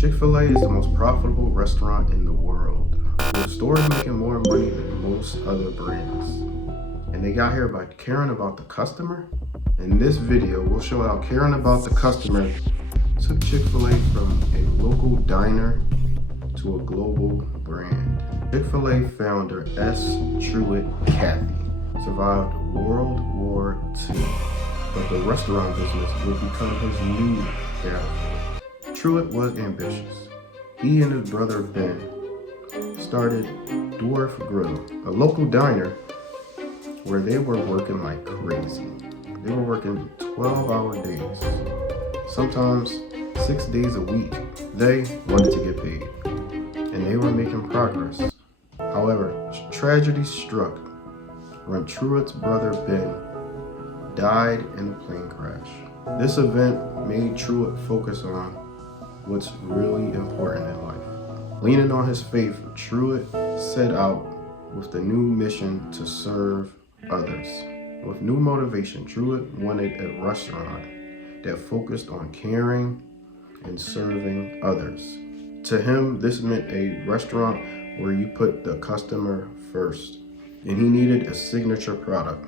Chick-fil-A is the most profitable restaurant in the world, with stores making more money than most other brands. And they got here by caring about the customer. In this video, we'll show how caring about the customer took Chick-fil-A from a local diner to a global brand. Chick-fil-A founder S. Truett Cathy survived World War II, but the restaurant business would become his new downfall. Truett was ambitious. He and his brother Ben started Dwarf Grill, a local diner where they were working like crazy. They were working 12-hour days, sometimes 6 days a week. They wanted to get paid, and they were making progress. However, tragedy struck when Truett's brother Ben died in a plane crash. This event made Truett focus on what's really important in life. Leaning on his faith, Truett set out with the new mission to serve others. With new motivation, Truett wanted a restaurant that focused on caring and serving others. To him, this meant a restaurant where you put the customer first, and he needed a signature product.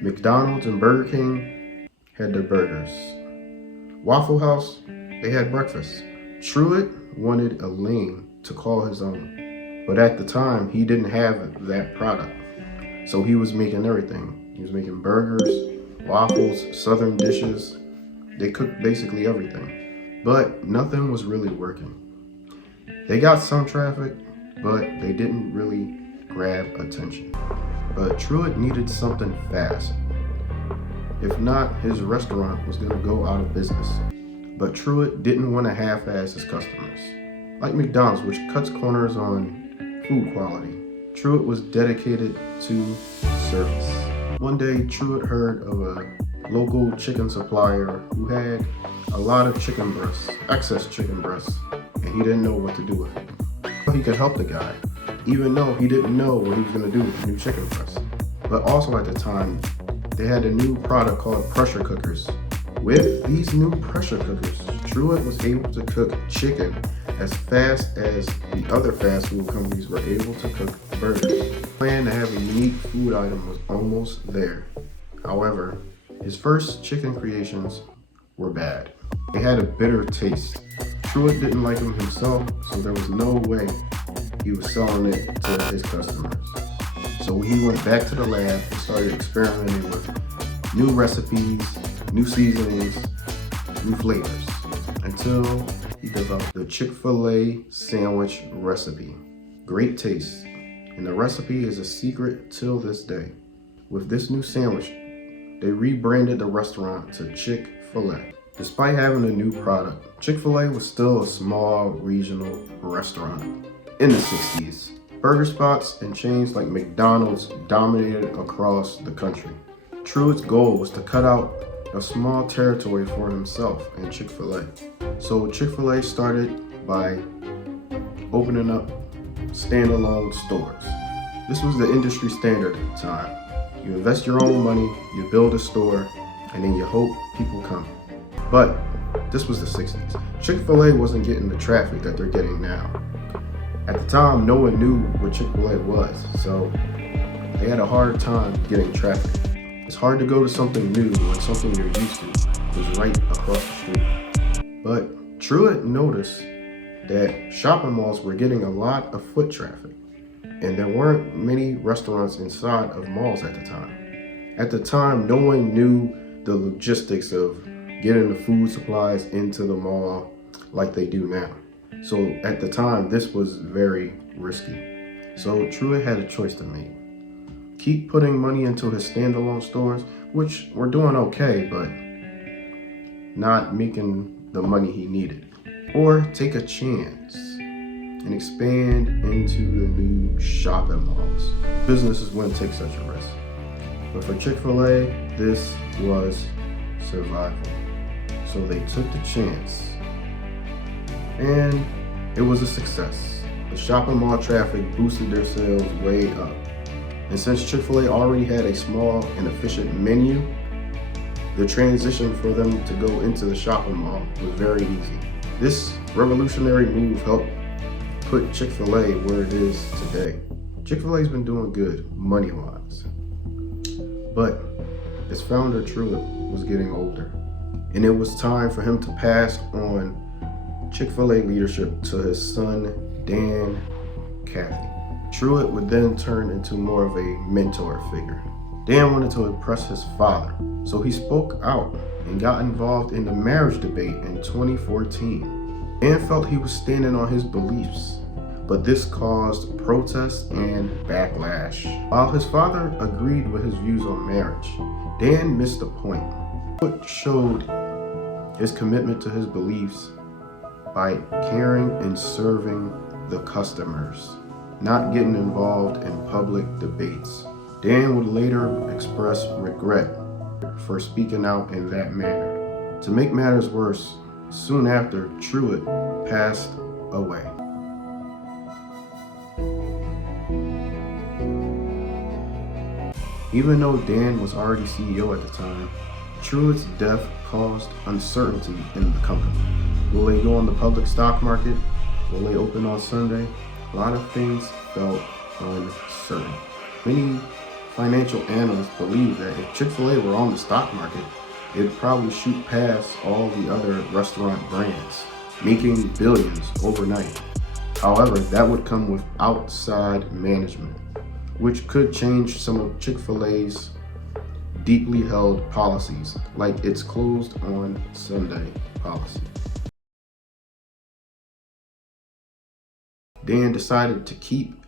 McDonald's and Burger King had their burgers. Waffle House, they had breakfast. Truett wanted a lane to call his own, but at the time, he didn't have that product. So he was making everything. He was making burgers, waffles, southern dishes. They cooked basically everything, but nothing was really working. They got some traffic, but they didn't really grab attention. But Truett needed something fast. If not, his restaurant was gonna go out of business. But Truett didn't want to half-ass his customers. Like McDonald's, which cuts corners on food quality, Truett was dedicated to service. One day, Truett heard of a local chicken supplier who had a lot of chicken breasts, excess chicken breasts, and he didn't know what to do with it. But he could help the guy, even though he didn't know what he was going to do with the new chicken breasts. But also at the time, they had a new product called pressure cookers. With these new pressure cookers, Truett was able to cook chicken as fast as the other fast food companies were able to cook burgers. The plan to have a unique food item was almost there. However, his first chicken creations were bad. They had a bitter taste. Truett didn't like them himself, so there was no way he was selling it to his customers. So he went back to the lab and started experimenting with new recipes, new seasonings, new flavors, until he developed the Chick-fil-A sandwich recipe. Great taste, and the recipe is a secret till this day. With this new sandwich, they rebranded the restaurant to Chick-fil-A. Despite having a new product, Chick-fil-A was still a small regional restaurant. In the 60s, burger spots and chains like McDonald's dominated across the country. Truett's goal was to cut out a small territory for himself and Chick-fil-A. So Chick-fil-A started by opening up standalone stores. This was the industry standard at the time. You invest your own money, you build a store, and then you hope people come. But this was the 60s. Chick-fil-A wasn't getting the traffic that they're getting now. At the time, no one knew what Chick-fil-A was, so they had a hard time getting traffic. It's hard to go to something new when something you're used to is right across the street. But Truett noticed that shopping malls were getting a lot of foot traffic, and there weren't many restaurants inside of malls at the time. At the time, no one knew the logistics of getting the food supplies into the mall like they do now. So at the time, this was very risky. So Truett had a choice to make. Keep putting money into his standalone stores, which were doing okay, but not making the money he needed. Or take a chance and expand into the new shopping malls. Businesses wouldn't take such a risk. But for Chick-fil-A, this was survival. So they took the chance. And it was a success. The shopping mall traffic boosted their sales way up. And since Chick-fil-A already had a small and efficient menu, the transition for them to go into the shopping mall was very easy. This revolutionary move helped put Chick-fil-A where it is today. Chick-fil-A's been doing good money-wise, but its founder Truett was getting older, and it was time for him to pass on Chick-fil-A leadership to his son Dan Cathy. Truett would then turn into more of a mentor figure. Dan wanted to impress his father, so he spoke out and got involved in the marriage debate in 2014. Dan felt he was standing on his beliefs, but this caused protests and backlash. While his father agreed with his views on marriage, Dan missed the point. Truett showed his commitment to his beliefs by caring and serving the customers, not getting involved in public debates. Dan would later express regret for speaking out in that manner. To make matters worse, soon after, Truett passed away. Even though Dan was already CEO at the time, Truett's death caused uncertainty in the company. Will they go on the public stock market? Will they open on Sunday? A lot of things felt uncertain. Many financial analysts believe that if Chick-fil-A were on the stock market, it'd probably shoot past all the other restaurant brands, making billions overnight. However, that would come with outside management, which could change some of Chick-fil-A's deeply held policies, like its closed on Sunday policy. Dan decided to keep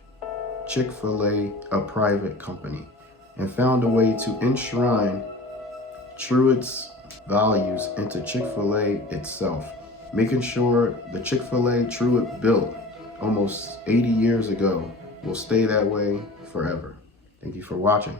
Chick-fil-A a private company and found a way to enshrine Truett's values into Chick-fil-A itself, making sure the Chick-fil-A Truett built almost 80 years ago will stay that way forever. Thank you for watching.